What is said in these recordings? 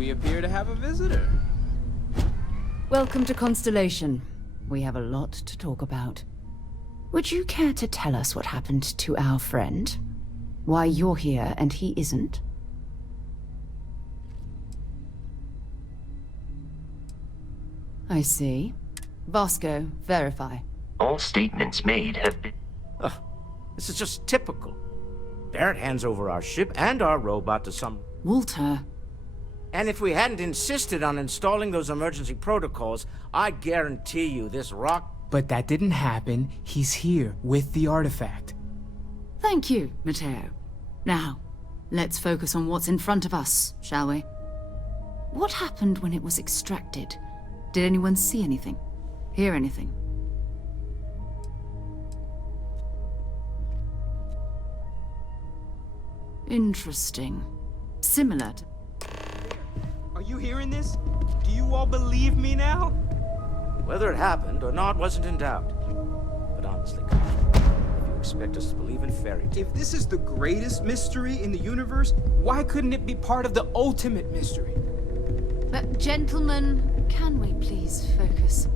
We appear to have a visitor. Welcome to Constellation. We have a lot to talk about. Would you care to tell us what happened to our friend? Why you're here and he isn't? I see. Vasco, verify. All statements made have been... This is just typical. Barrett hands over our ship and our robot to some... Walter. And if we hadn't insisted on installing those emergency protocols, I guarantee you this rock... But that didn't happen. He's here with the artifact. Thank you, Matteo. Now, let's focus on what's in front of us, shall we? What happened when it was extracted? Did anyone see anything? Hear anything? Interesting. Similar to... Are you hearing this? Do you all believe me now? Whether it happened or not wasn't in doubt. But honestly, if you expect us to believe in fairy tales... If this is the greatest mystery in the universe, why couldn't it be part of the ultimate mystery? But gentlemen, can we please focus?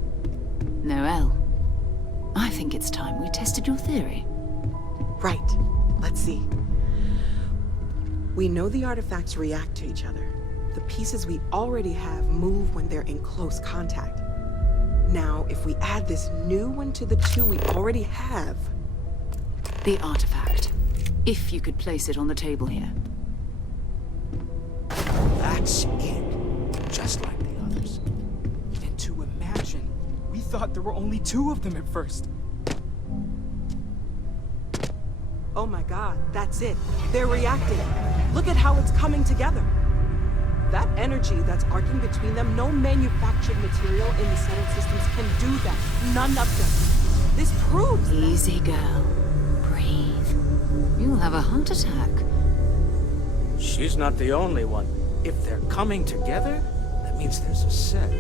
Noel, I think it's time we tested your theory. Right. Let's see. We know the artifacts react to each other. The pieces we already have move when they're in close contact. Now, if we add this new one to the two we already have... The artifact. If you could place it on the table here. That's it. Just like the others. And to imagine, we thought there were only 2 of them at first. Oh my god, that's it. They're reacting. Look at how it's coming together. That energy that's arcing between them, no manufactured material in the settled systems can do that. None of them. This proves that. Easy, girl. Breathe. You'll have a heart attack. She's not the only one. If they're coming together, that means there's a set.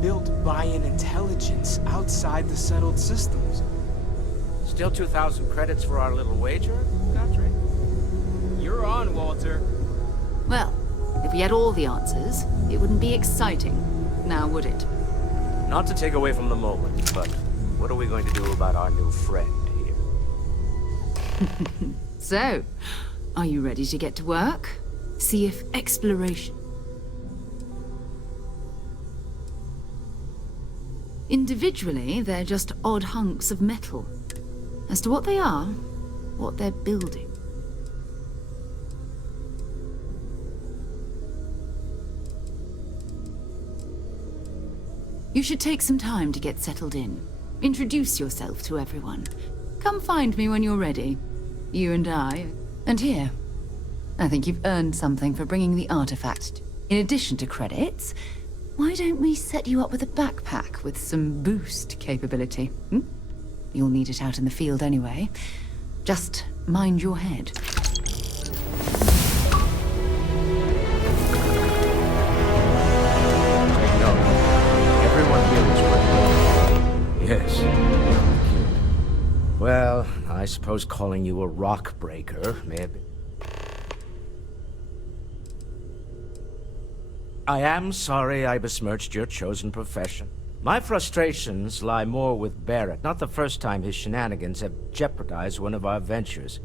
Built by an intelligence outside the settled systems. Still 2,000 credits for our little wager, Godfrey? You're on, Walter. Well, if we had all the answers, it wouldn't be exciting, now would it? Not to take away from the moment, but what are we going to do about our new friend here? So, are you ready to get to work? See if exploration... Individually, they're just odd hunks of metal. As to what they are, what they're building. You should take some time to get settled in. Introduce yourself to everyone. Come find me when you're ready. You and I. And here. I think you've earned something for bringing the artifact. In addition to credits, why don't we set you up with a backpack with some boost capability? You'll need it out in the field anyway. Just mind your head. No. Everyone here is working. Yes. Well, I suppose calling you a rock breaker may have been... I am sorry I besmirched your chosen profession. My frustrations lie more with Barrett. Not the first time his shenanigans have jeopardized one of our ventures.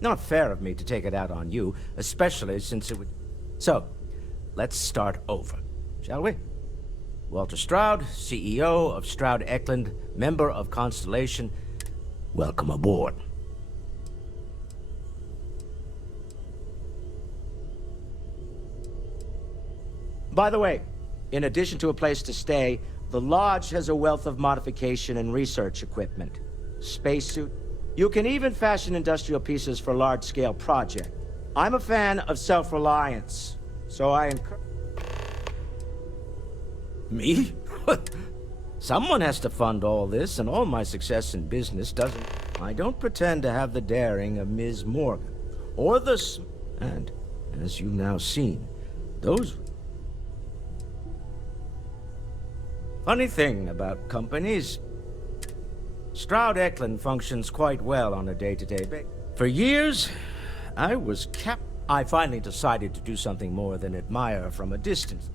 Not fair of me to take it out on you, especially since it would... So, let's start over, shall we? Walter Stroud, CEO of Stroud Eklund, member of Constellation. Welcome aboard. By the way, in addition to a place to stay, the Lodge has a wealth of modification and research equipment. Spacesuit. You can even fashion industrial pieces for large-scale projects. I'm a fan of self-reliance, so I encourage... Me? Someone has to fund all this, and all my success in business doesn't... I don't pretend to have the daring of Ms. Morgan, or the... And, as you've now seen, those... Funny thing about companies, Stroud Eklund functions quite well on a day-to-day basis. For years, I was I finally decided to do something more than admire from a distance.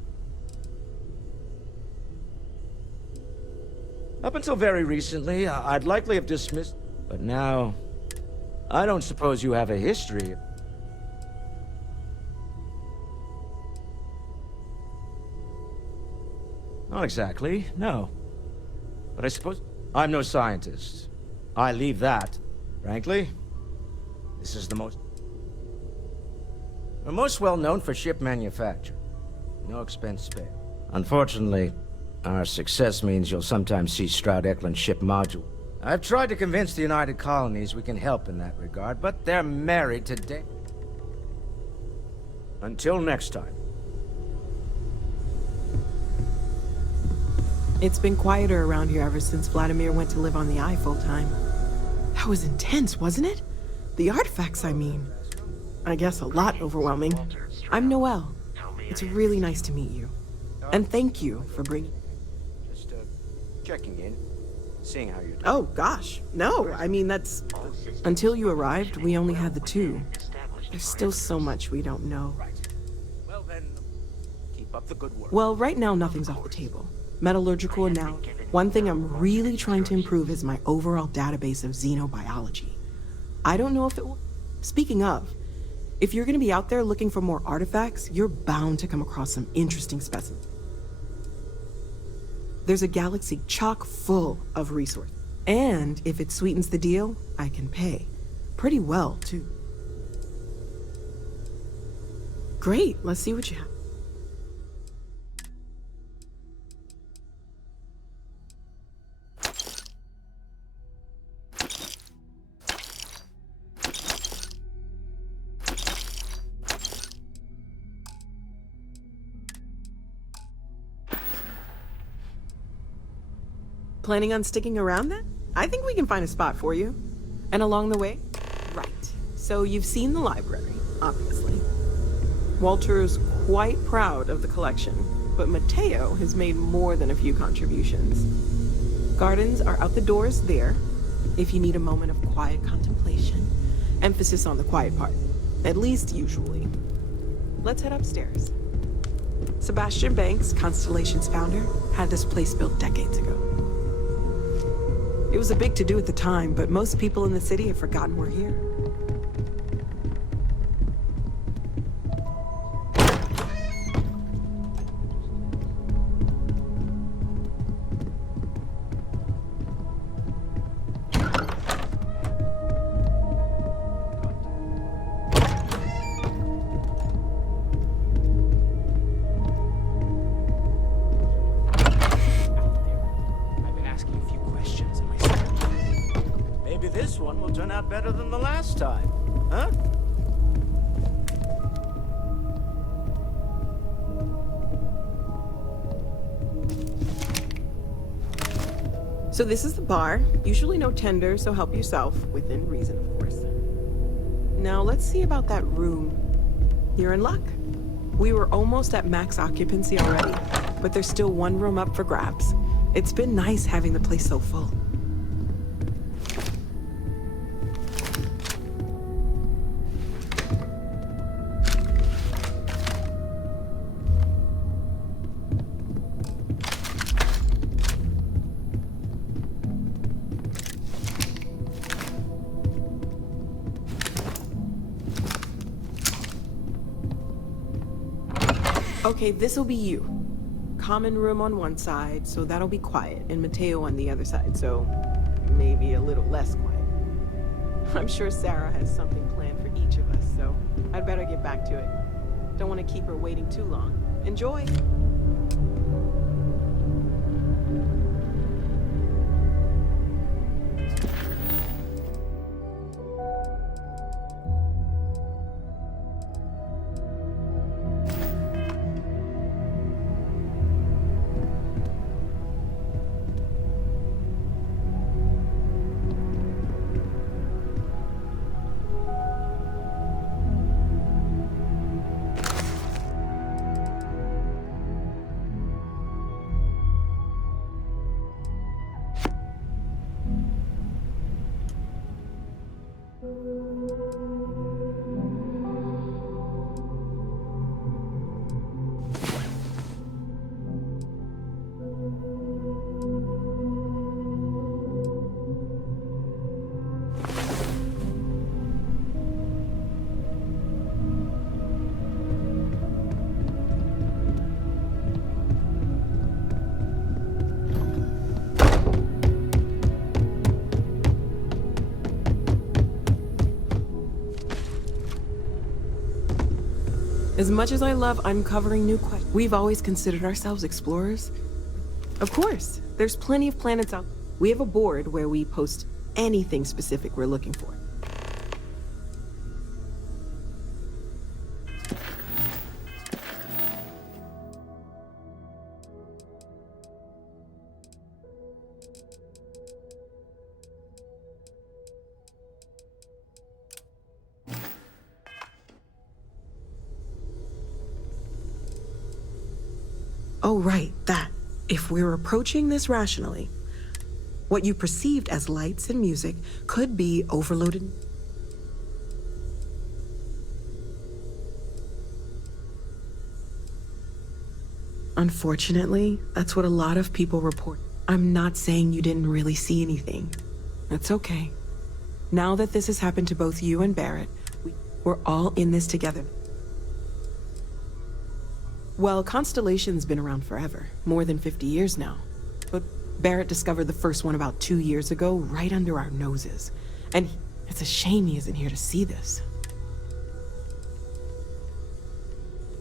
Up until very recently, I'd likely have dismissed... But now... I don't suppose you have a history. Not exactly, no. But I suppose... I'm no scientist. I leave that. Frankly, this is the most... We're most well known for ship manufacture. No expense spared. Unfortunately, our success means you'll sometimes see Stroud Eklund's ship module. I've tried to convince the United Colonies we can help in that regard, but they're married to Until next time. It's been quieter around here ever since Vladimir went to live on the Eye full-time. That was intense, wasn't it? The artifacts, I mean. I guess a lot overwhelming. I'm Noelle. It's really nice to meet you. And thank you for bringing... Just, checking in. Seeing how you're doing. Oh, gosh. No, I mean, that's... Until you arrived, we only had the two. There's still so much we don't know. Right. Well then, keep up the good work. Well, right now, nothing's off the table. Metallurgical now. One thing I'm really trying to improve is my overall database of xenobiology. I don't know if it will... Speaking of, if you're gonna be out there looking for more artifacts, you're bound to come across some interesting specimens. There's a galaxy chock full of resources. And if it sweetens the deal, I can pay. Pretty well, too. Great, let's see what you have. Planning on sticking around then? I think we can find a spot for you. And along the way? Right. So you've seen the library, obviously. Walter's quite proud of the collection, but Mateo has made more than a few contributions. Gardens are out the doors there, if you need a moment of quiet contemplation. Emphasis on the quiet part, at least usually. Let's head upstairs. Sebastian Banks, Constellation's founder, had this place built decades ago. It was a big to-do at the time, but most people in the city have forgotten we're here. I've been asking a few questions and my... Maybe this one will turn out better than the last time, huh? So this is the bar. Usually no tender, so help yourself, within reason, of course. Now let's see about that room. You're in luck. We were almost at max occupancy already, but there's still one room up for grabs. It's been nice having the place so full. Okay, this'll be you. Common room on one side, so that'll be quiet, and Mateo on the other side, so maybe a little less quiet. I'm sure Sarah has something planned for each of us, so I'd better get back to it. Don't want to keep her waiting too long. Enjoy! As much as I love uncovering new questions, we've always considered ourselves explorers. Of course, there's plenty of planets out. We have a board where we post anything specific we're looking for. Oh, right, that. If we're approaching this rationally, what you perceived as lights and music could be overloaded. Unfortunately, that's what a lot of people report. I'm not saying you didn't really see anything. That's okay. Now that this has happened to both you and Barrett, we're all in this together. Well, Constellation's been around forever, more than 50 years now. But Barrett discovered the first one about 2 years ago, right under our noses. And it's a shame he isn't here to see this.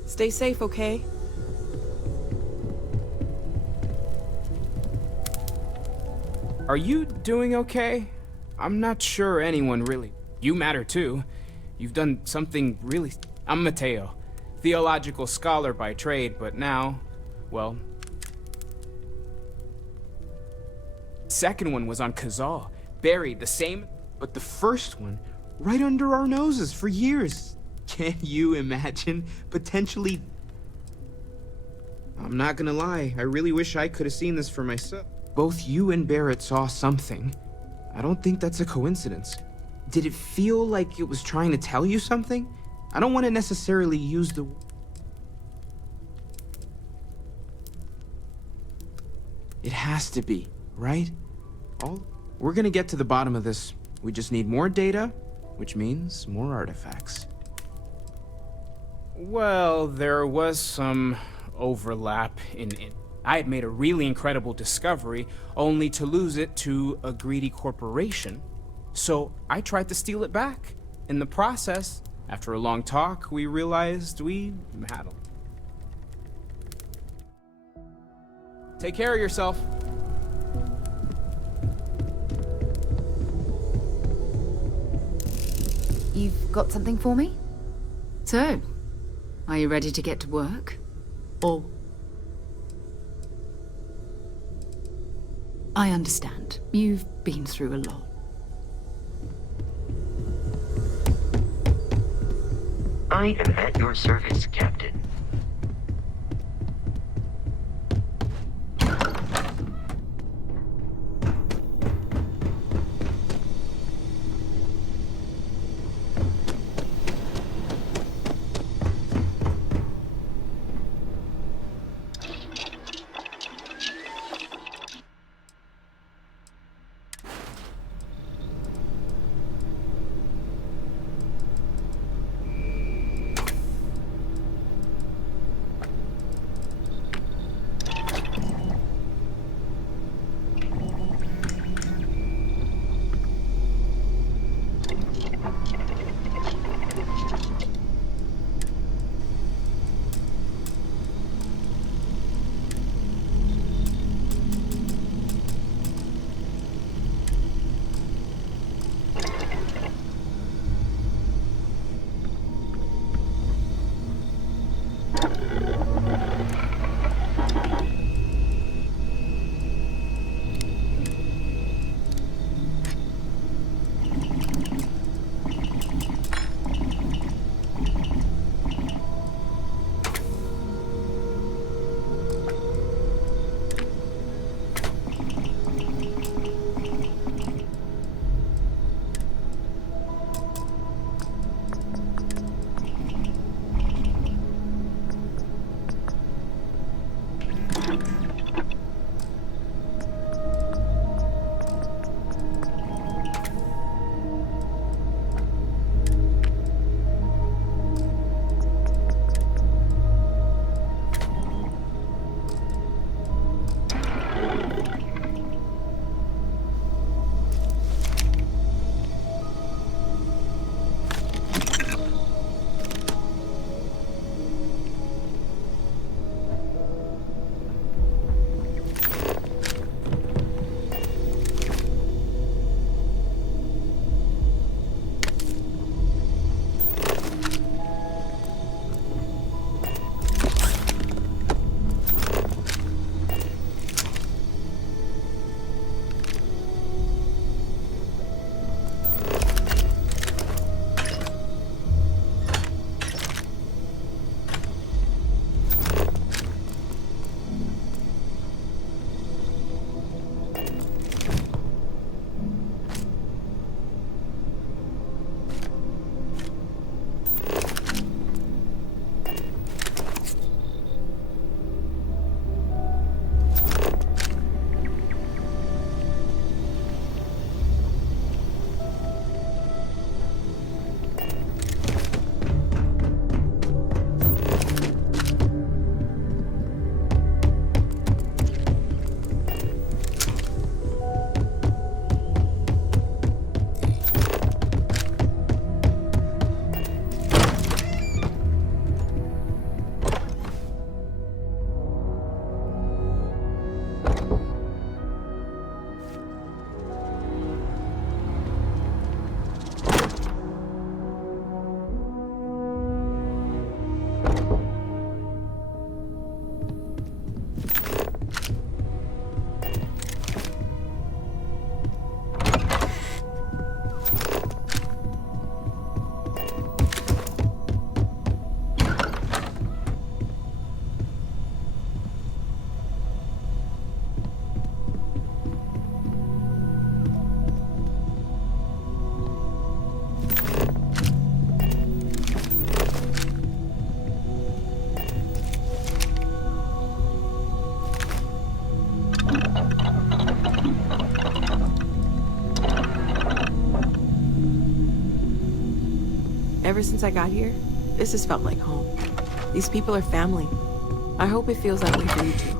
Stay safe, okay? Are you doing okay? I'm not sure anyone really. You matter too. You've done something really... I'm Mateo. Theological scholar by trade, but now, well... Second one was on Kazal, buried the same... But the first one, right under our noses for years. Can you imagine? Potentially... I'm not gonna lie, I really wish I could have seen this for myself. Both you and Barrett saw something. I don't think that's a coincidence. Did it feel like it was trying to tell you something? I don't want to necessarily use the... It has to be, right? We're gonna get to the bottom of this. We just need more data, which means more artifacts. Well, there was some overlap in it. I had made a really incredible discovery, only to lose it to a greedy corporation. So I tried to steal it back. In the process, after a long talk, we realized we had them. Take care of yourself. You've got something for me? So, are you ready to get to work? Or... I understand. You've been through a lot. I am at your service, Captain. Ever since I got here, this has felt like home. These people are family. I hope it feels that way for you too.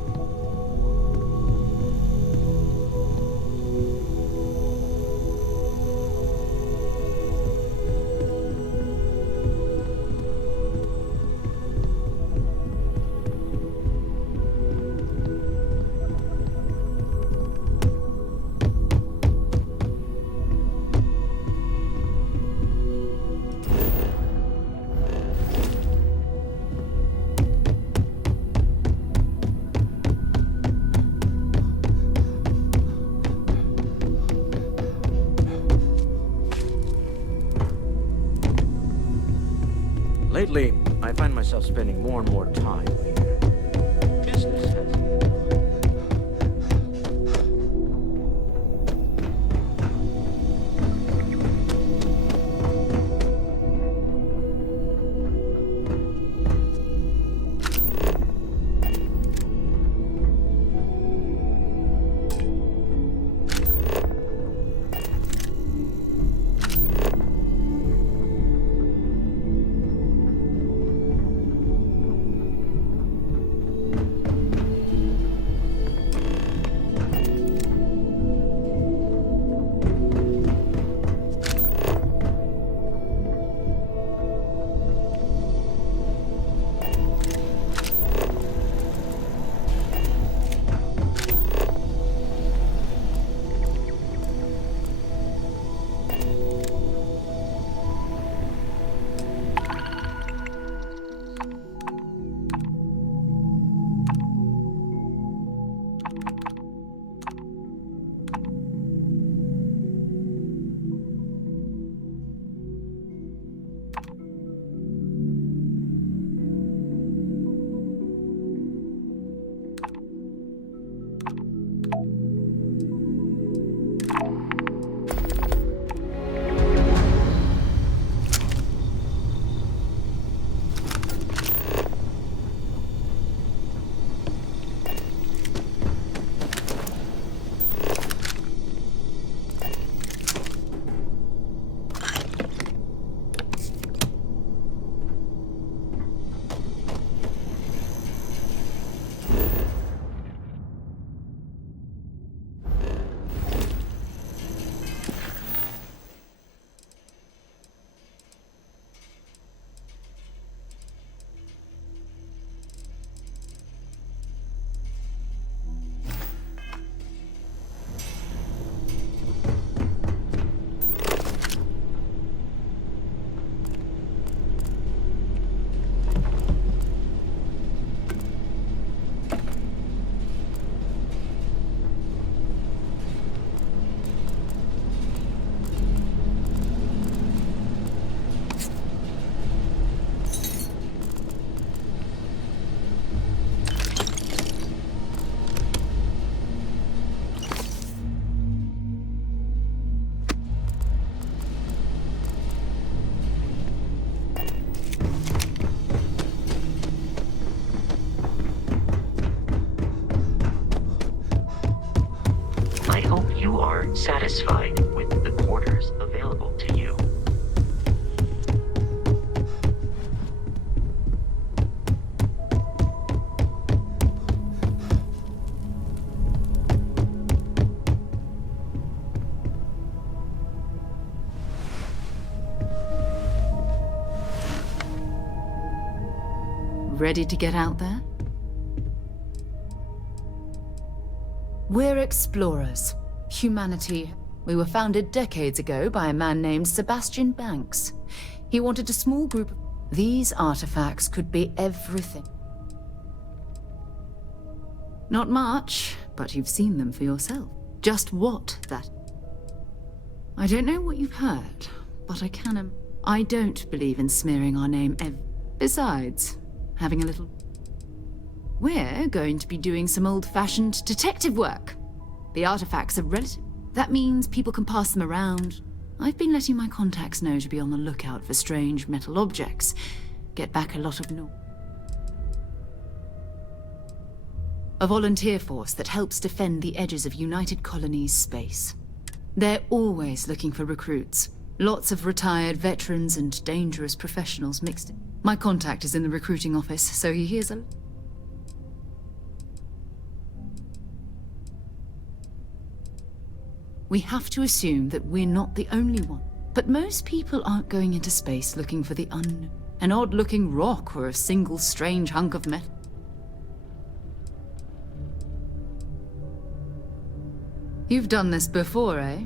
Lately, I find myself spending more and more time here. Business has... I hope you are satisfied with the quarters available to you. Ready to get out there? We're explorers. Humanity. We were founded decades ago by a man named Sebastian Banks. He wanted a small group of... These artifacts could be everything. Not much, but you've seen them for yourself. Just what that... I don't know what you've heard, but I can... I don't believe in smearing our name Besides, having a little... We're going to be doing some old-fashioned detective work. The artifacts are relative. That means people can pass them around. I've been letting my contacts know to be on the lookout for strange metal objects. Get back a lot of a volunteer force that helps defend the edges of United Colonies space. They're always looking for recruits. Lots of retired veterans and dangerous professionals mixed in. My contact is in the recruiting office, so he hears a... We have to assume that we're not the only one. But most people aren't going into space looking for the unknown. An odd-looking rock or a single strange hunk of metal. You've done this before, eh?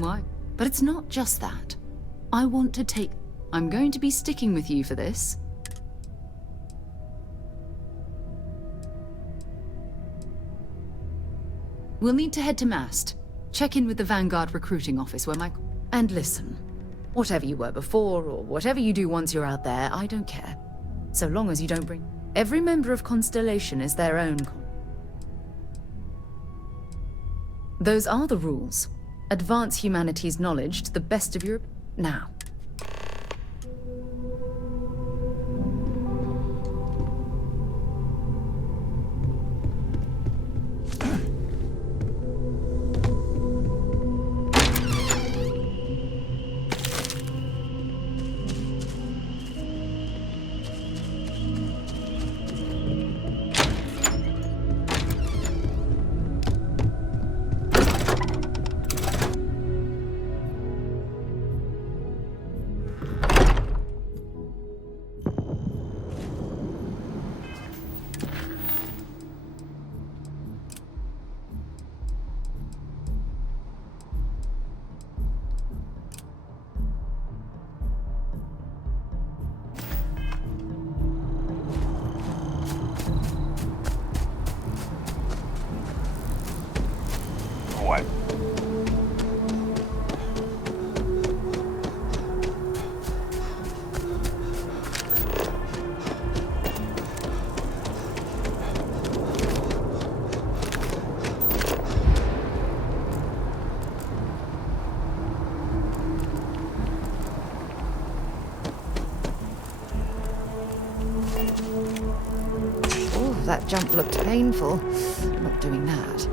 Why? But it's not just that. I want to take... I'm going to be sticking with you for this. We'll need to head to Mast. Check in with the Vanguard recruiting office where my... And listen, whatever you were before, or whatever you do once you're out there, I don't care. So long as you don't bring... Every member of Constellation is their own... Those are the rules. Advance humanity's knowledge to the best of your... Now. What? Oh, that jump looked painful. I'm not doing that.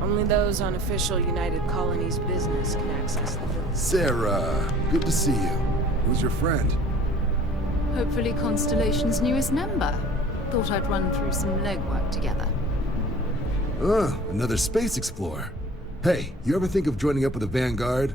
Only those on official United Colonies business can access the village. Sarah, good to see you. Who's your friend? Hopefully Constellation's newest member. Thought I'd run through some legwork together. Another space explorer. Hey, you ever think of joining up with the Vanguard?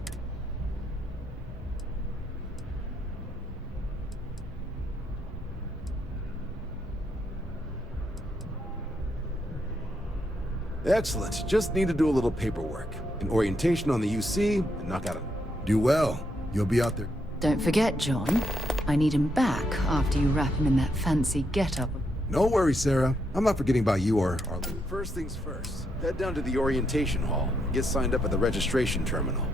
Excellent. Just need to do a little paperwork. An orientation on the UC, and knock out a... Do well. You'll be out there. Don't forget, John. I need him back after you wrap him in that fancy getup. No worries, Sarah. I'm not forgetting about you or our... First things first. Head down to the orientation hall. Get signed up at the registration terminal.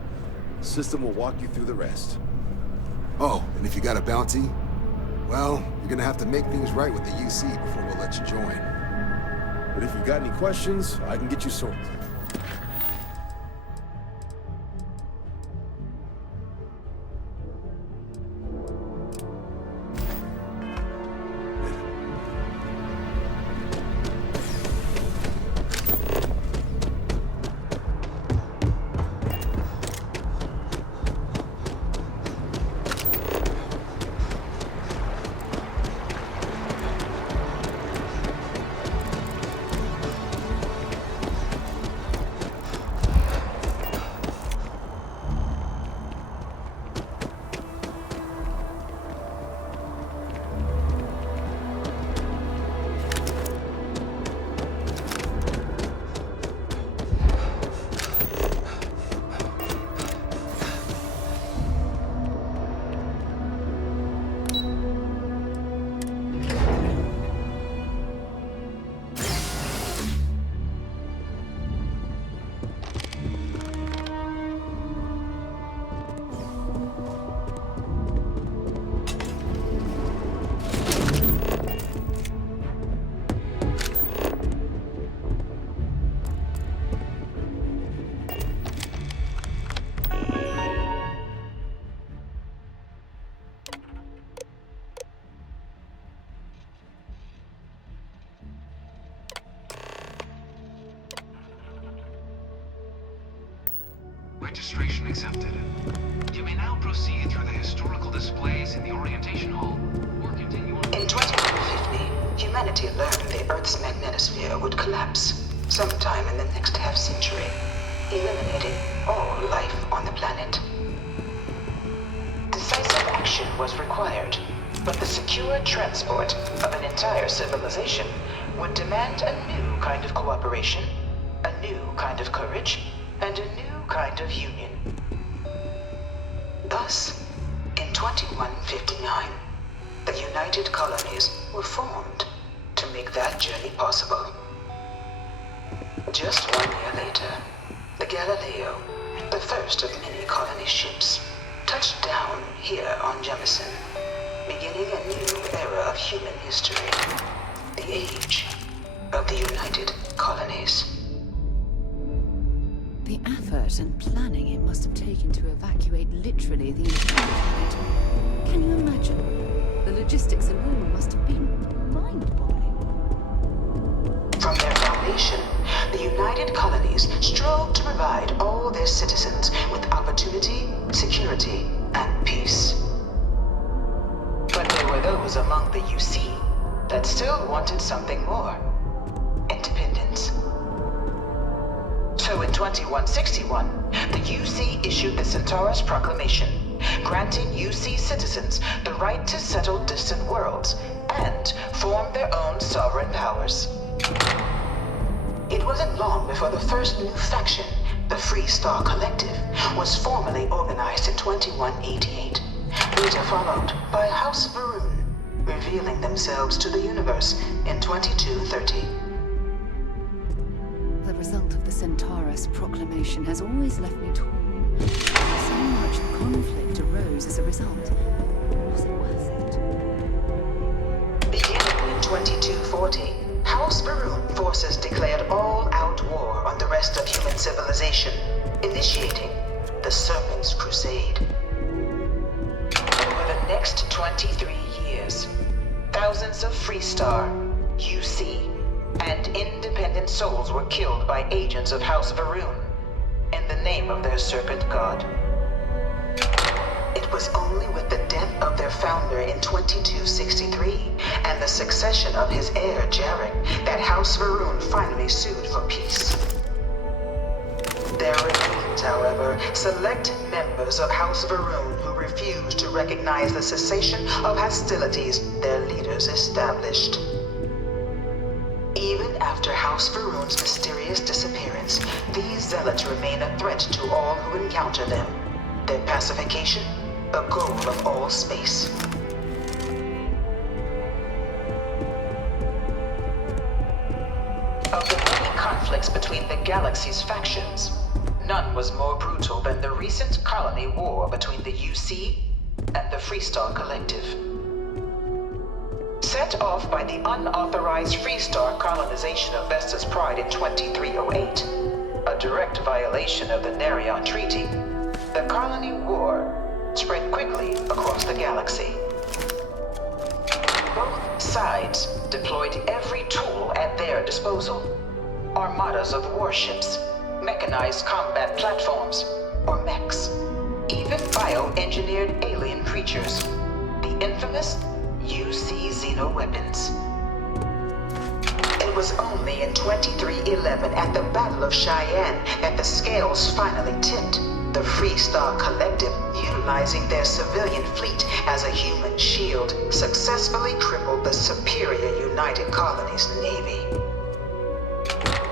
The system will walk you through the rest. Oh, and if you got a bounty, well, you're gonna have to make things right with the UC before we'll let you join. But if you've got any questions, I can get you sorted. Registration accepted. You may now proceed through the historical displays in the orientation hall, or continue on. In 2150, humanity learned the Earth's magnetosphere would collapse sometime in the next half-century, eliminating all life on the planet. Decisive action was required, but the secure transport of an entire civilization would demand a new kind of cooperation, a new kind of courage, and a new kind of union. Thus, in 2159, the United Colonies were formed to make that journey possible. Just 1 year later, the Galileo, the first of many colony ships, touched down here on Jemison, beginning a new era of human history, the age of the United Colonies. The effort and planning it must have taken to evacuate literally the entire planet. Can you imagine? The logistics alone must have been mind-boggling. From their foundation, the United Colonies strove to provide all their citizens with opportunity, security, and peace. But there were those among the UC that still wanted something more. Independence. So in 2161, the UC issued the Centaurus Proclamation, granting UC citizens the right to settle distant worlds and form their own sovereign powers. It wasn't long before the first new faction, the Free Star Collective, was formally organized in 2188, later followed by House Varun, revealing themselves to the universe in 2230. The result of the Centaurus Proclamation has always left me torn. So much conflict arose as a result. Was it worth it? Beginning in 2240, House Varun forces declared all-out war on the rest of human civilization, initiating the Serpent's Crusade. Over the next 23 years, thousands of Freestar, UC, and independent souls were killed by agents of House Varun in the name of their serpent god. It was only with the death of their founder in 2263 and the succession of his heir, Jarek, that House Varun finally sued for peace. There remains, however, select members of House Varun who refuse to recognize the cessation of hostilities their leaders established. Even after House Varun's mysterious disappearance, these zealots remain a threat to all who encounter them. Their pacification, a goal of all space. Of the many conflicts between the galaxy's factions, none was more brutal than the recent colony war between the UC and the Freestar Collective. Set off by the unauthorized Freestar colonization of Vesta's Pride in 2308, a direct violation of the Nerion Treaty, the colony war spread quickly across the galaxy. Both sides deployed every tool at their disposal. Armadas of warships, mechanized combat platforms, or mechs, even bioengineered alien creatures, the infamous UC xeno-weapons. It was only in 2311 at the Battle of Cheyenne that the scales finally tipped. The Freestar Collective, utilizing their civilian fleet as a human shield, successfully crippled the superior United Colonies Navy.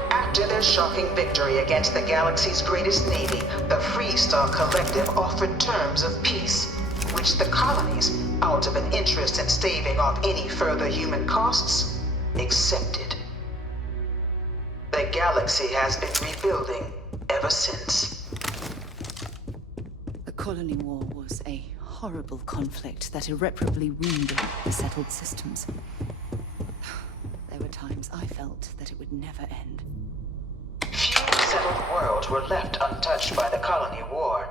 After their shocking victory against the galaxy's greatest navy, the Freestar Collective offered terms of peace, which the colonies, out of an interest in staving off any further human costs, accepted. The galaxy has been rebuilding ever since. The Colony War was a horrible conflict that irreparably wounded the settled systems. There were times I felt that it would never end. Few settled worlds were left untouched by the Colony War.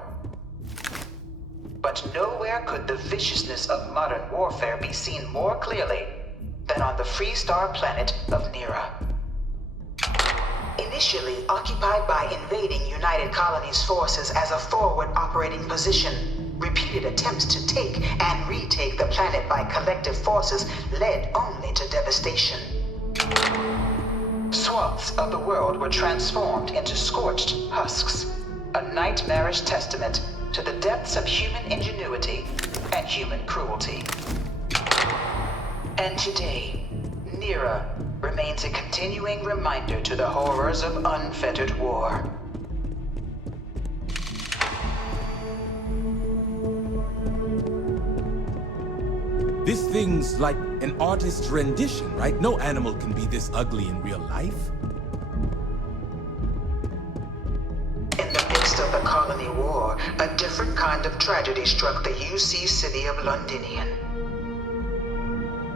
But nowhere could the viciousness of modern warfare be seen more clearly than on the Freestar planet of Nera. In Initially occupied by invading United Colonies forces as a forward operating position, repeated attempts to take and retake the planet by collective forces led only to devastation. Swaths of the world were transformed into scorched husks, a nightmarish testament to the depths of human ingenuity and human cruelty. And today, Nira remains a continuing reminder to the horrors of unfettered war. This thing's like an artist's rendition, right? No animal can be this ugly in real life. In the midst of the colony war, a different kind of tragedy struck the UC city of Londinian.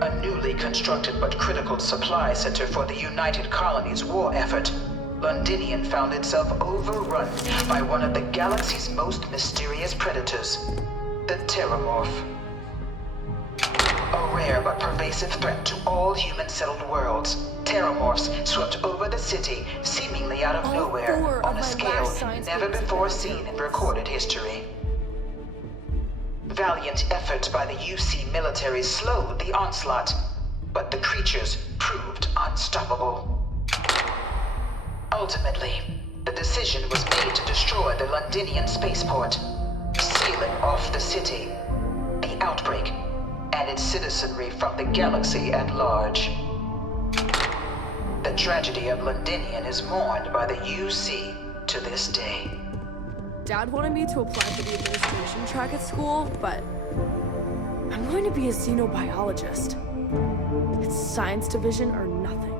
A newly constructed but critical supply center for the United Colonies war effort, Londinian found itself overrun by one of the galaxy's most mysterious predators, the Terramorph. A rare but pervasive threat to all human-settled worlds, Terramorphs swept over the city, seemingly out of nowhere, on a scale never before seen in recorded history. Valiant efforts by the UC military slowed the onslaught, but the creatures proved unstoppable. Ultimately, the decision was made to destroy the Londinian spaceport, sealing off the city, the outbreak, and its citizenry from the galaxy at large. The tragedy of Londinian is mourned by the UC to this day. Dad wanted me to apply for the administration track at school, but I'm going to be a xenobiologist. It's science division or nothing.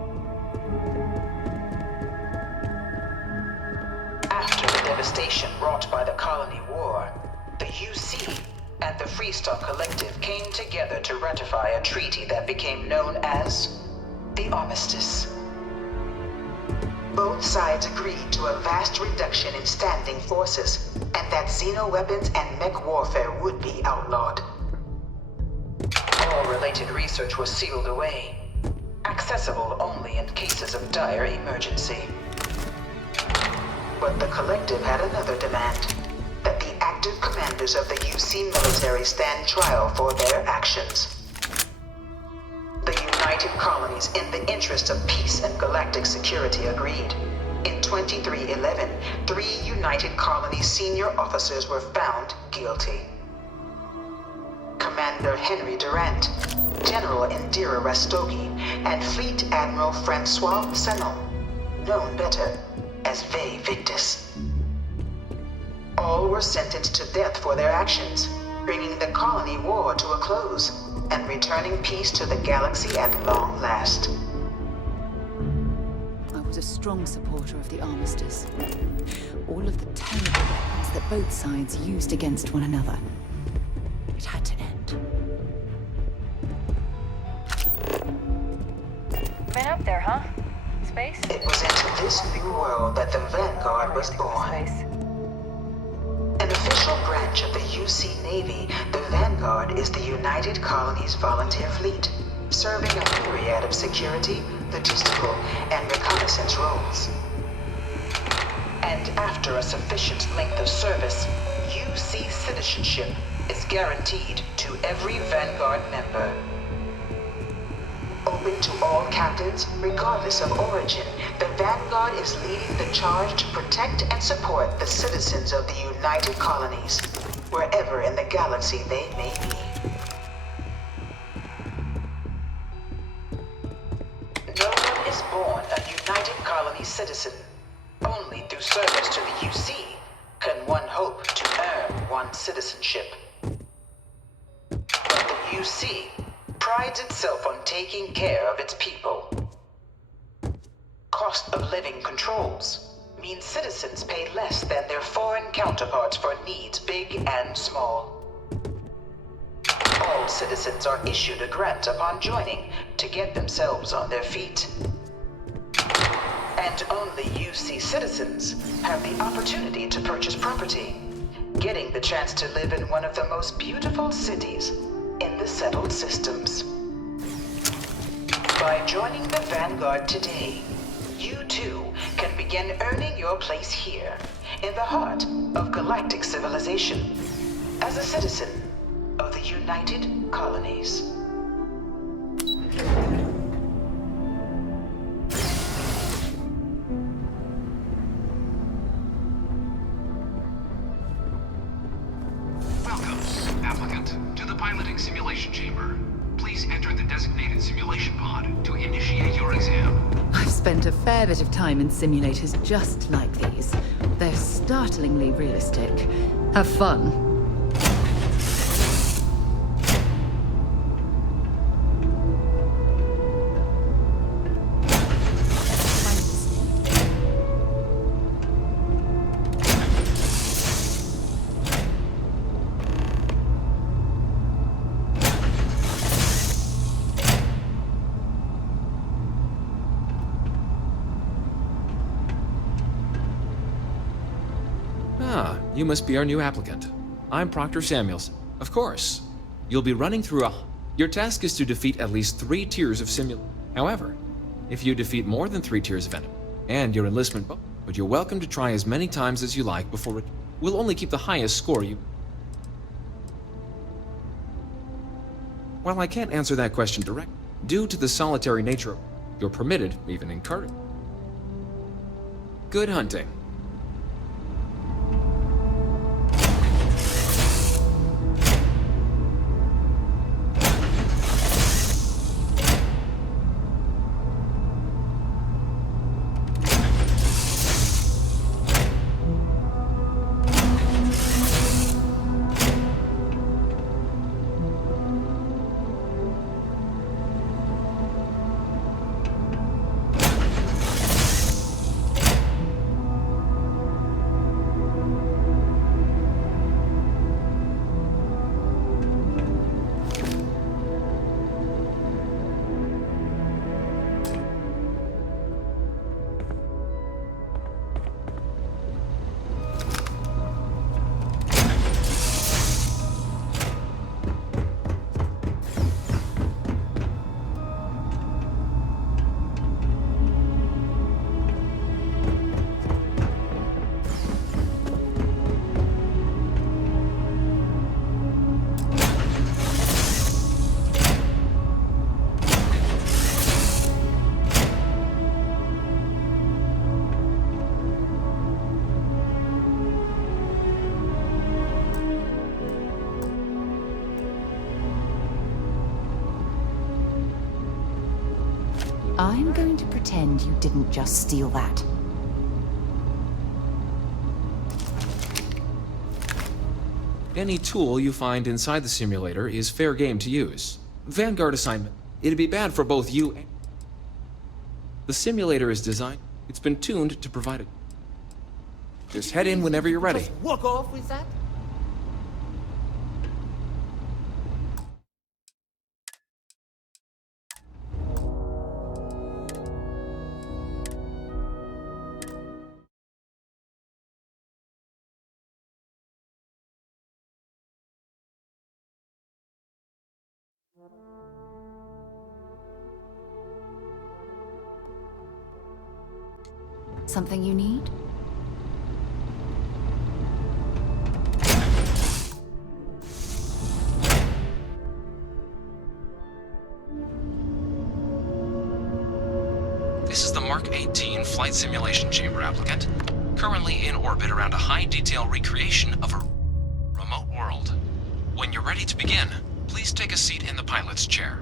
After the devastation wrought by the colony war, the UC and the Freestar Collective came together to ratify a treaty that became known as the Armistice. Both sides agreed to a vast reduction in standing forces, and that xeno-weapons and mech warfare would be outlawed. All related research was sealed away, accessible only in cases of dire emergency. But the Collective had another demand, that the active commanders of the UC military stand trial for their actions. The United Colonies, in the interest of peace and galactic security, agreed. In 2311, 3 United Colonies senior officers were found guilty. Commander Henry Durant, General Indira Rastogi, and Fleet Admiral Francois Sanon, known better as Ve Victus. All were sentenced to death for their actions, bringing the colony war to a close and returning peace to the galaxy at long last. I was a strong supporter of the Armistice. All of the terrible weapons that both sides used against one another. It had to end. Been up there, huh? Space? It was into this new world that the Vanguard was born. An official branch of the UC Navy, the Vanguard is the United Colonies Volunteer Fleet, serving a myriad of security, logistical, and reconnaissance roles. And after a sufficient length of service, UC citizenship is guaranteed to every Vanguard member. Open to all captains, regardless of origin, the Vanguard is leading the charge to protect and support the citizens of the United Colonies, wherever in the galaxy they may be. No one is born a United Colony citizen. Only through service to the UC can one hope to earn one's citizenship. But the UC prides itself on taking care of its people. Cost of living controls mean citizens pay less than their foreign counterparts for needs big and small. All citizens are issued a grant upon joining to get themselves on their feet. And only UC citizens have the opportunity to purchase property, getting the chance to live in one of the most beautiful cities in the settled systems. By joining the Vanguard today, you too can begin earning your place here, in the heart of galactic civilization, as a citizen of the United Colonies. Welcome, applicant, to the piloting simulation chamber. Please enter the designated simulation pod to initiate your exam. I've spent a fair bit of time in simulators just like these. They're startlingly realistic. Have fun. You must be our new applicant. I'm Proctor Samuelson. Of course. You'll be running through Your task is to defeat at least 3 tiers of However, if you defeat more than 3 tiers of enemy, and your enlistment but you're welcome to try as many times as you like before it. We'll only keep the highest score you... While I can't answer that question directly, due to the solitary nature of you're permitted, even encouraged. Good hunting. I'm going to pretend you didn't just steal that. Any tool you find inside the simulator is fair game to use. Vanguard assignment. It'd be bad for both you and... The simulator is designed. It's been tuned to provide it. Just head in whenever you're ready. Walk off with that? Something you need? This is the Mark 18 Flight Simulation Chamber applicant, currently in orbit around a high-detail recreation of a remote world. When you're ready to begin, please take a seat in the pilot's chair.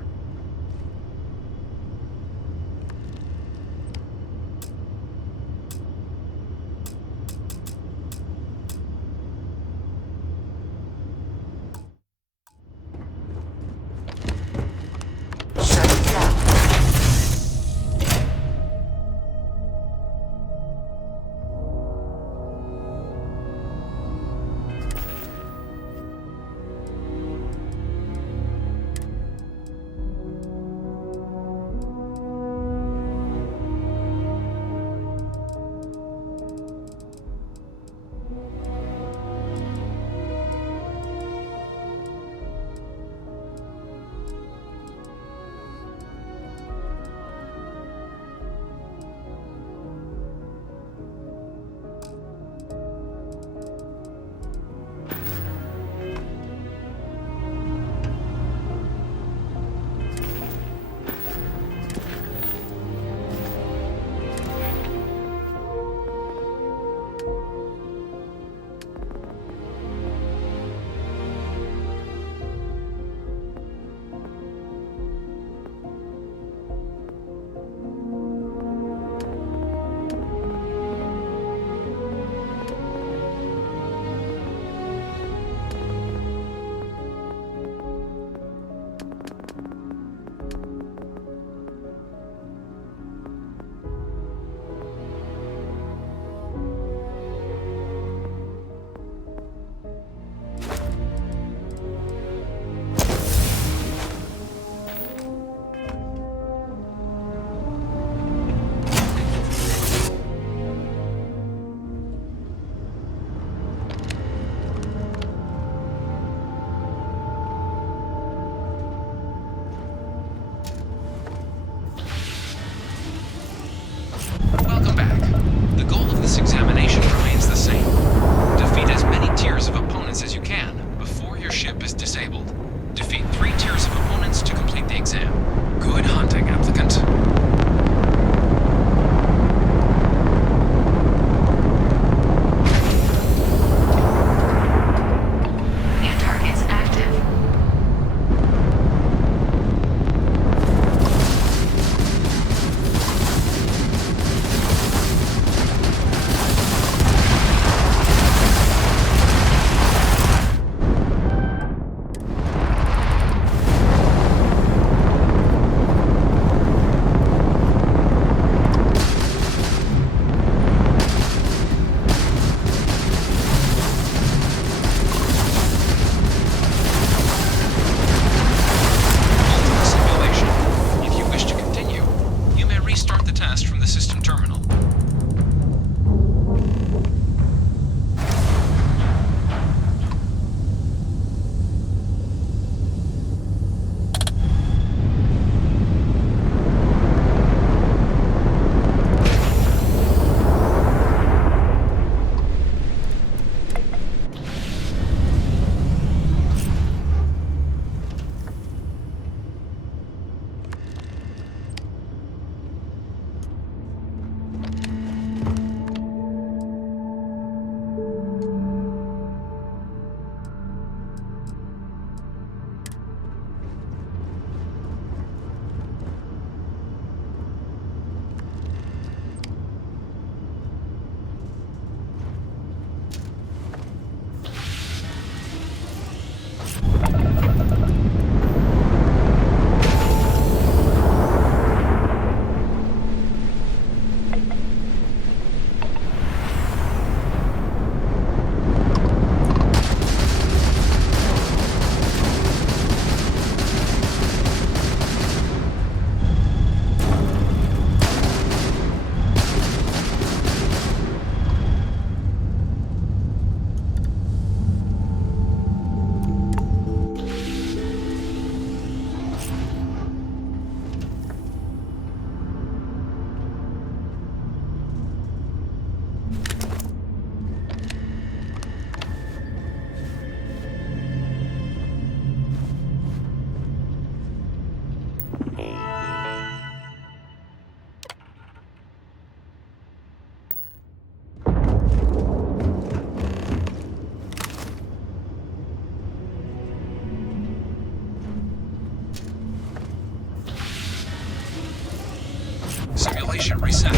Simulation reset.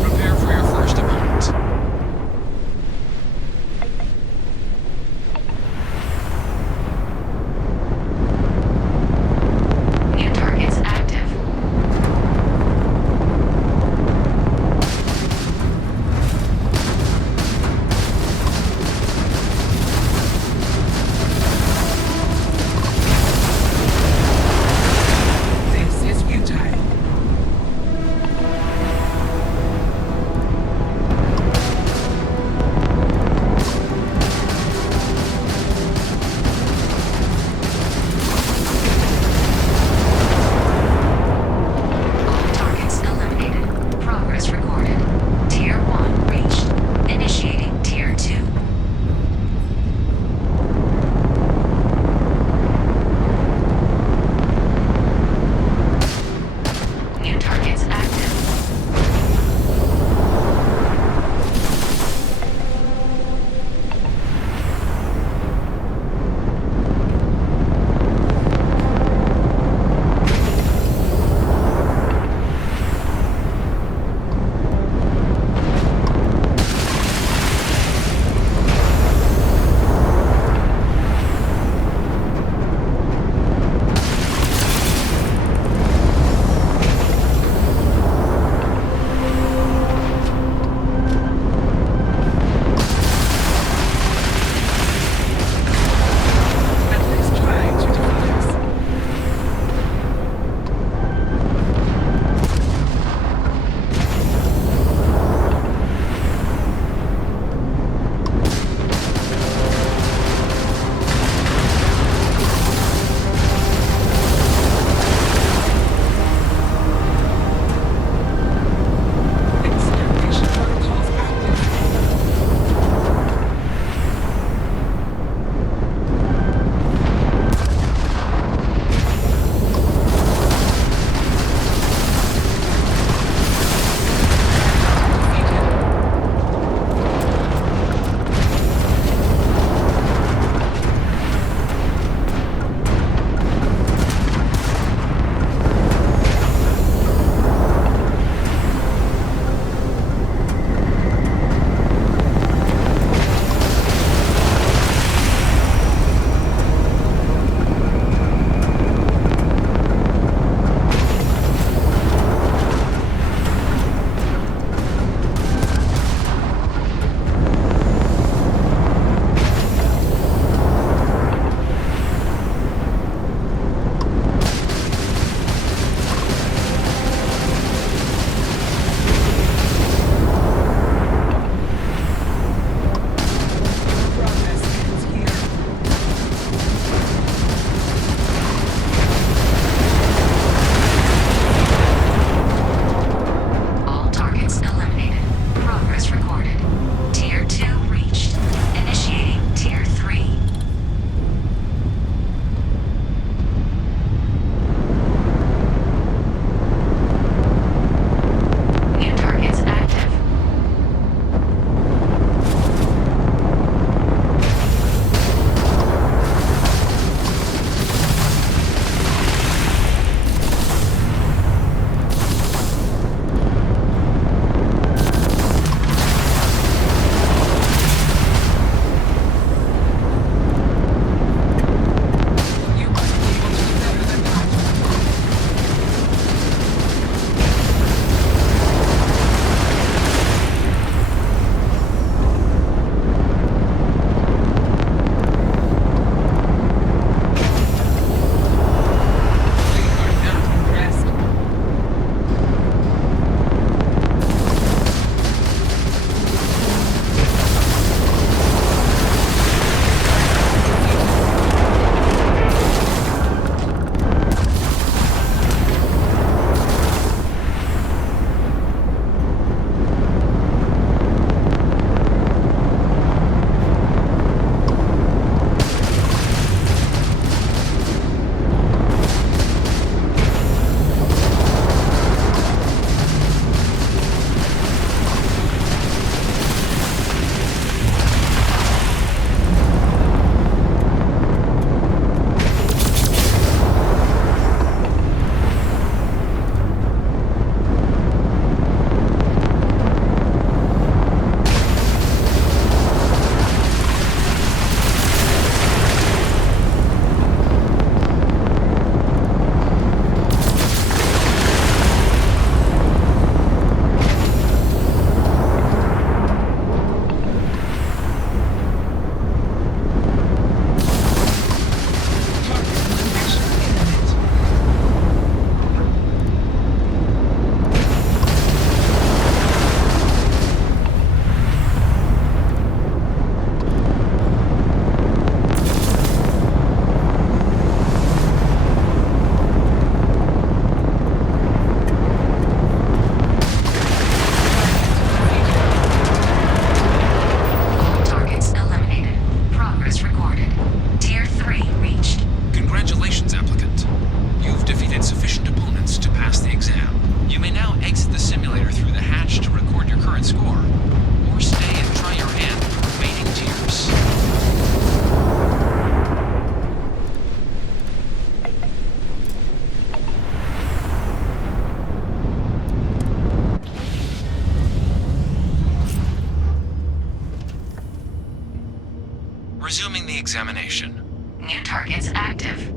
Prepare for your first opponent. New targets active. This is futile. Resuming the examination. New targets active.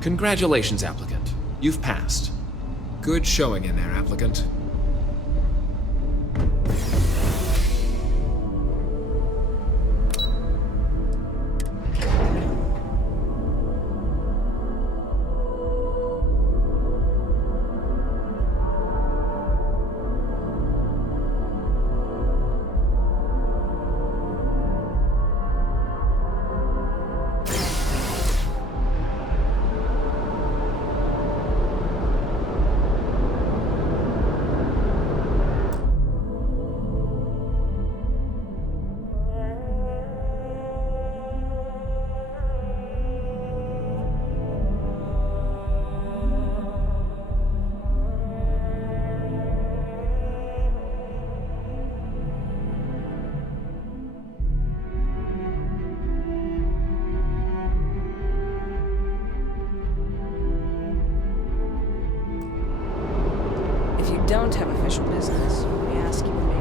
Congratulations, applicant. You've passed. Good showing in there, applicant. Don't have official business. We ask you to make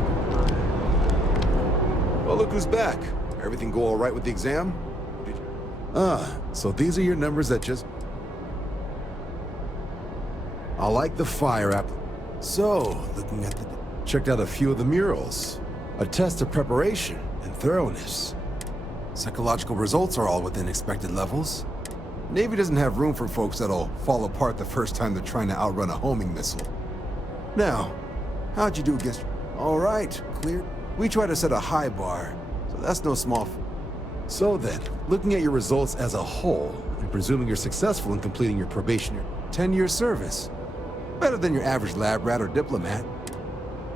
Well, look who's back. Everything go all right with the exam? So these are your numbers that just... I like the fire app. So, looking at the... Checked out a few of the murals. A test of preparation and thoroughness. Psychological results are all within expected levels. Navy doesn't have room for folks that'll fall apart the first time they're trying to outrun a homing missile. Now, how'd you do against... All right, clear. We try to set a high bar, so that's no small... So then, looking at your results as a whole, and presuming you're successful in completing your probationary 10-year service, better than your average lab rat or diplomat.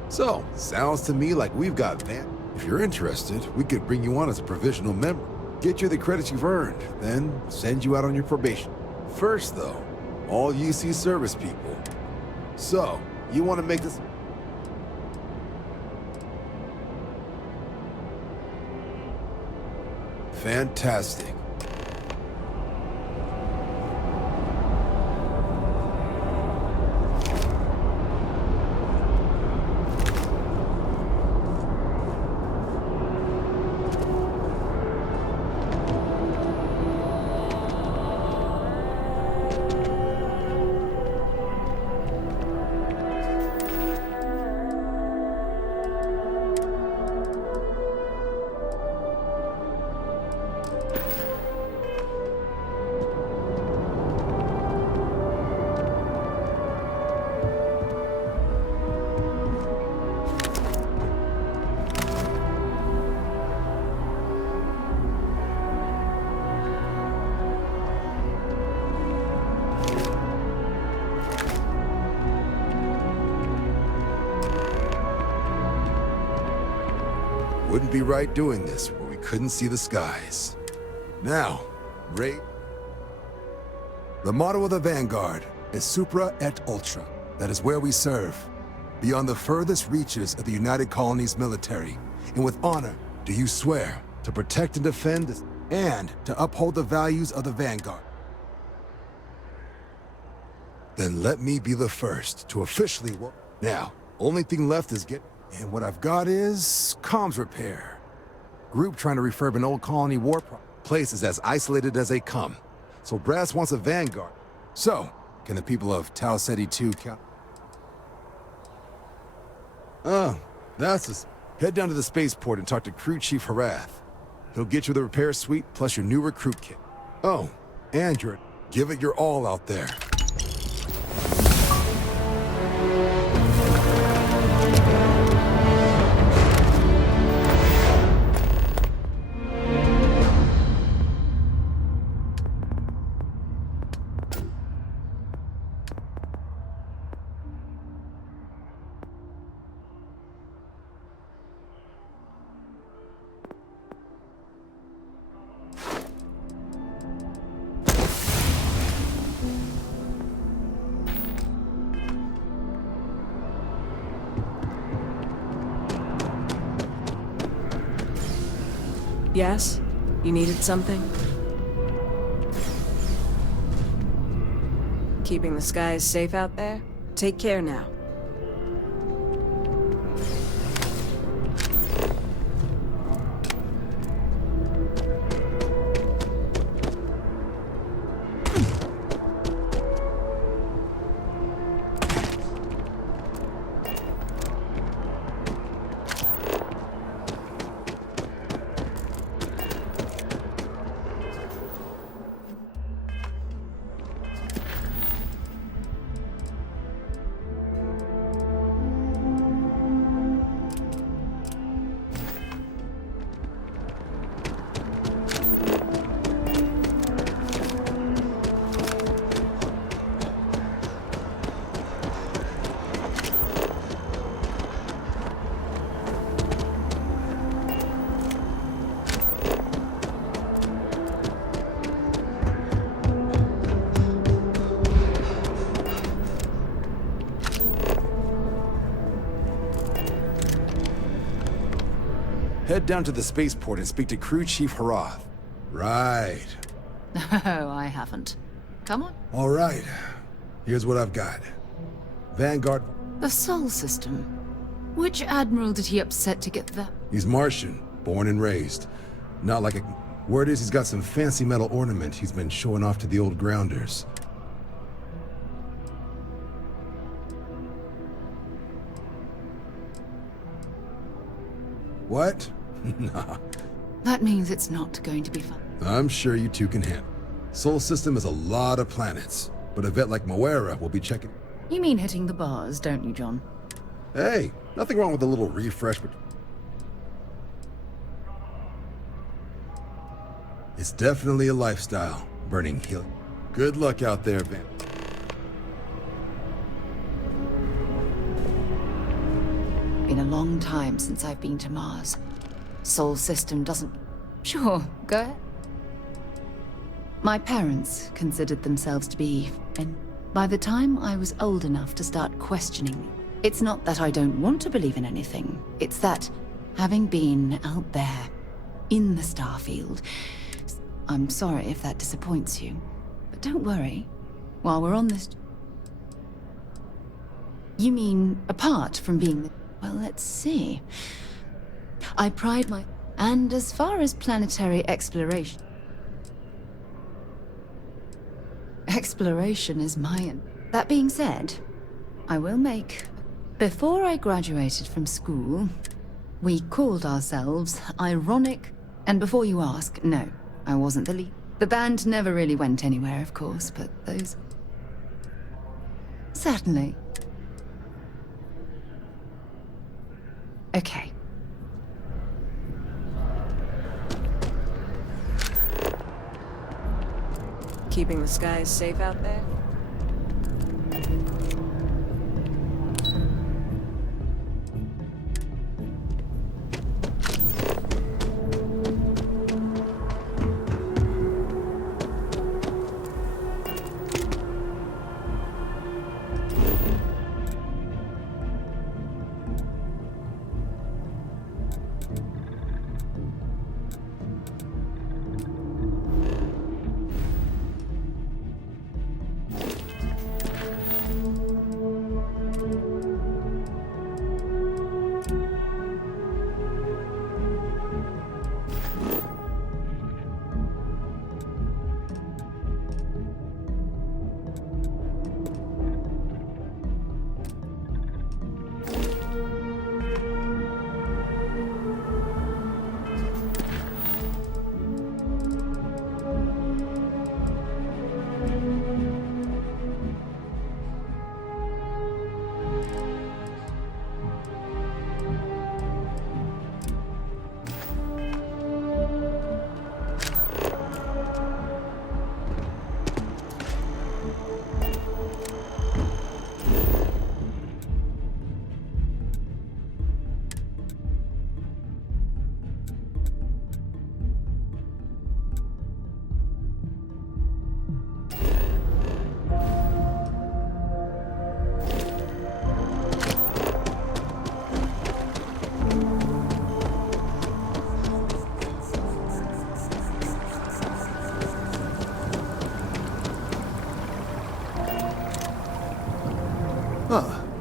So, sounds to me like we've got that. If you're interested, we could bring you on as a provisional member, get you the credits you've earned, then send you out on your probation. First, though, all UC service people. So, you want to make this... Fantastic. be right doing this where we couldn't see the skies. Now, Ray. The motto of the Vanguard is Supra et Ultra. That is where we serve. Beyond the furthest reaches of the United Colonies military. And with honor, do you swear to protect and defend this, and to uphold the values of the Vanguard? Then let me be the first to officially work. Now, only thing left is get... And what I've got is... comms repair. Group trying to refurb an old colony war place is as isolated as they come. So Brass wants a Vanguard. So, can the people of Tau Ceti 2 count? Oh, that's a... Head down to the spaceport and talk to Crew Chief Harath. He'll get you the repair suite plus your new recruit kit. Oh, and give it your all out there. Yes? You needed something? Keeping the skies safe out there? Take care now. Head down to the spaceport and speak to Crew Chief Harath. Right. Oh, I haven't. Come on. All right. Here's what I've got. Vanguard... The Sol system. Which admiral did he upset to get that? He's Martian, born and raised. Not like a... Word is he's got some fancy metal ornament he's been showing off to the old grounders. What? Nah. That means it's not going to be fun. I'm sure you two can handle. Sol system is a lot of planets, but a vet like Moera will be checking... You mean hitting the bars, don't you, John? Hey, nothing wrong with a little refresh, but... It's definitely a lifestyle, burning helium. Good luck out there, Van. Been a long time since I've been to Mars. Sol system doesn't... Sure, go ahead. My parents considered themselves to be... And by the time I was old enough to start questioning me, it's not that I don't want to believe in anything. It's that, having been out there, in the Starfield... I'm sorry if that disappoints you, but don't worry. While we're on this... You mean, apart from being the... Well, let's see. I pride my... And as far as planetary exploration... Exploration is mine. That being said, I will make... Before I graduated from school, we called ourselves Ironic... And before you ask, no, I wasn't the lead. The band never really went anywhere, of course, but those... Certainly. Okay. Keeping the skies safe out there?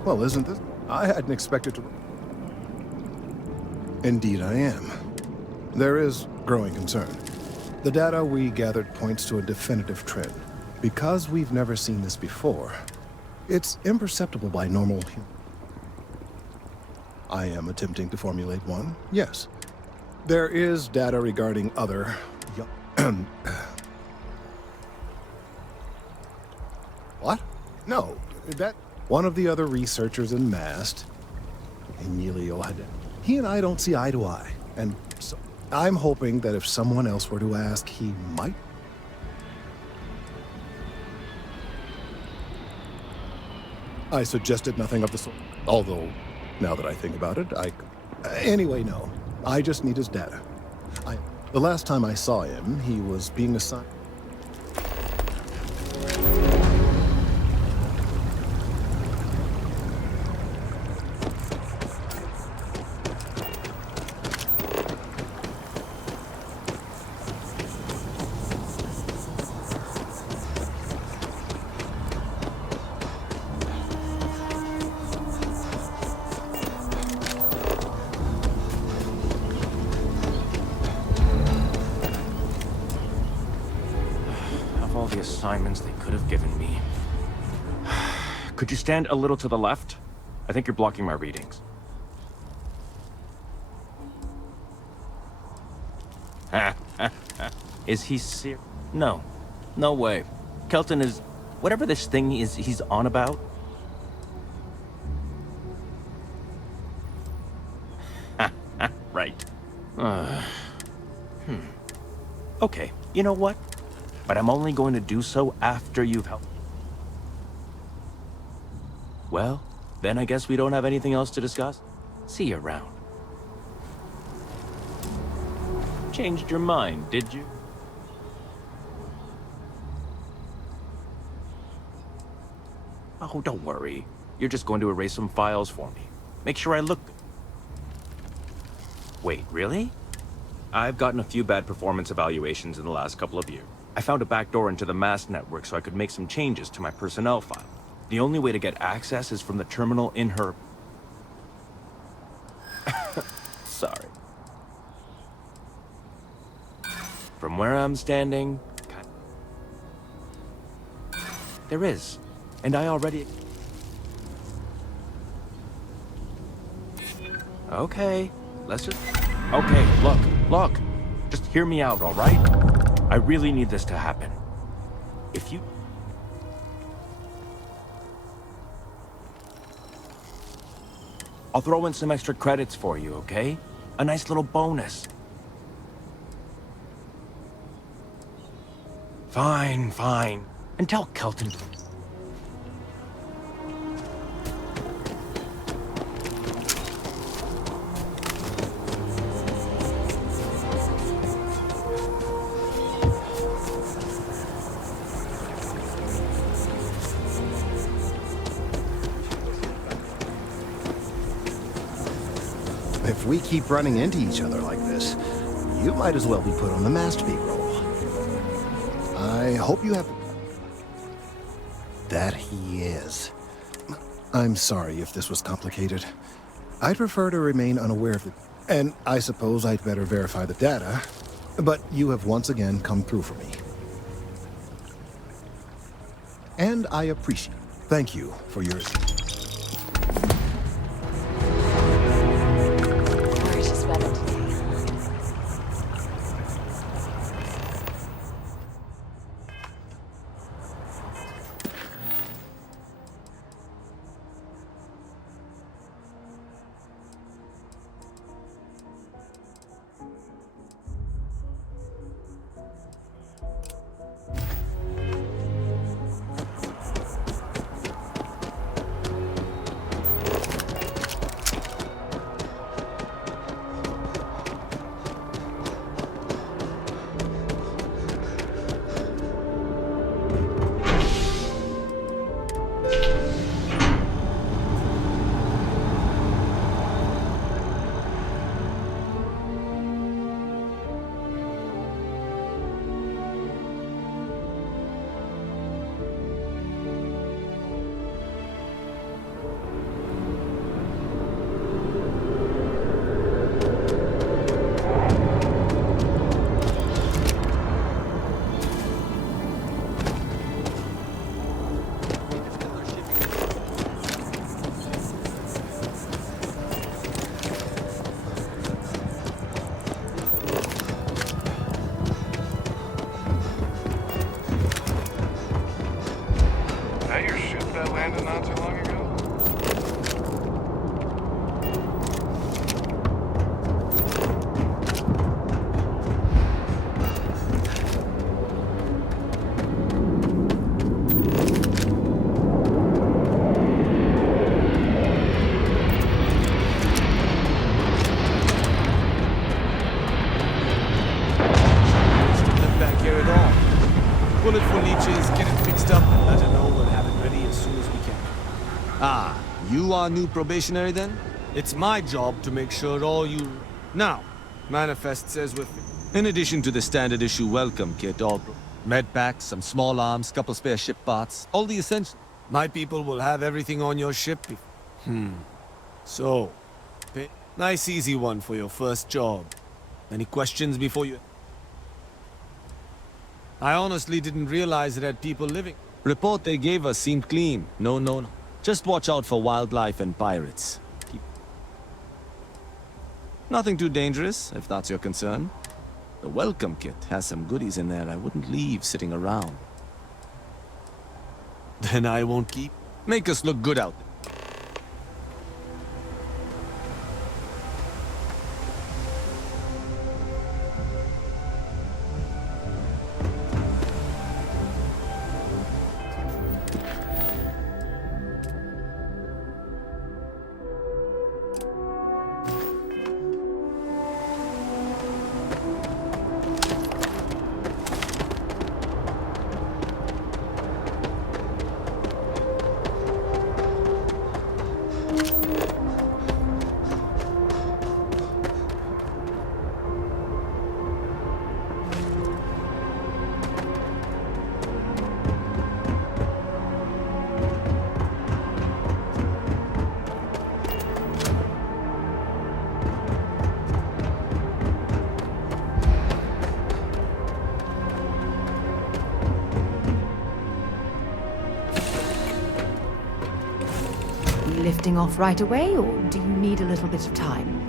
Well, isn't this? I hadn't expected to... Indeed I am. There is growing concern. The data we gathered points to a definitive trend. Because we've never seen this before, it's imperceptible by normal humans. I am attempting to formulate one, yes. There is data regarding other... What? No, that... One of the other researchers in MAST, Emilio Haddad, he and I don't see eye to eye, and so I'm hoping that if someone else were to ask, he might. I suggested nothing of the sort, although, now that I think about it, Anyway, no. I just need his data. The last time I saw him, he was being assigned... All the assignments they could have given me. Could you stand a little to the left? I think you're blocking my readings. Is he serious? No. No way. Kelton is... whatever this thing is he's on about. Right. Okay, you know what? But I'm only going to do so after you've helped. Well, then I guess we don't have anything else to discuss. See you around. Changed your mind, did you? Oh, don't worry. You're just going to erase some files for me. Make sure I look good. Wait, really? I've gotten a few bad performance evaluations in the last couple of years. I found a backdoor into the MAST network so I could make some changes to my personnel file. The only way to get access is from the terminal in her... Sorry. From where I'm standing... There is. And I already... Okay, let's just... Okay, look. Just hear me out, all right? I really need this to happen. If you... I'll throw in some extra credits for you, okay? A nice little bonus. Fine. And tell Kelton... If we keep running into each other like this, you might as well be put on the MAST roll. I hope you have... That he is. I'm sorry if this was complicated. I'd prefer to remain unaware of it. And I suppose I'd better verify the data. But you have once again come through for me. And I appreciate it. Thank you for your... that landing not too long ago? You are new probationary then? It's my job to make sure all you... Now, manifest says with... In addition to the standard issue welcome kit, all med packs, some small arms, couple spare ship parts, all the essentials. My people will have everything on your ship. So, nice easy one for your first job. Any questions before you... I honestly didn't realize it had people living. Report they gave us seemed clean. No. Just watch out for wildlife and pirates. Nothing too dangerous, if that's your concern. The welcome kit has some goodies in there I wouldn't leave sitting around. Then I won't keep. Make us look good out there. Lifting off right away, or do you need a little bit of time?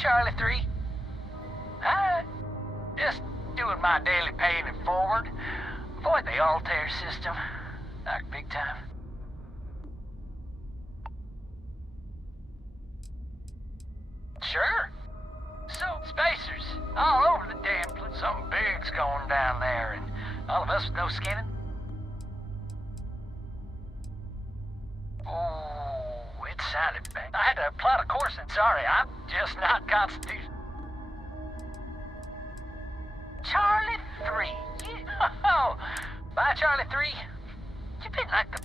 Charlie 3. Hi. Just doing my daily paying it forward. Avoid the Altair system. Like big time. Sure. So, spacers, all over the damn place. Something big's going down there, and all of us with no skinning. Oh, it sounded bad. I had to plot a course, and sorry, I'm just not constitutional. Charlie 3. Oh, bye, Charlie 3. You've been like the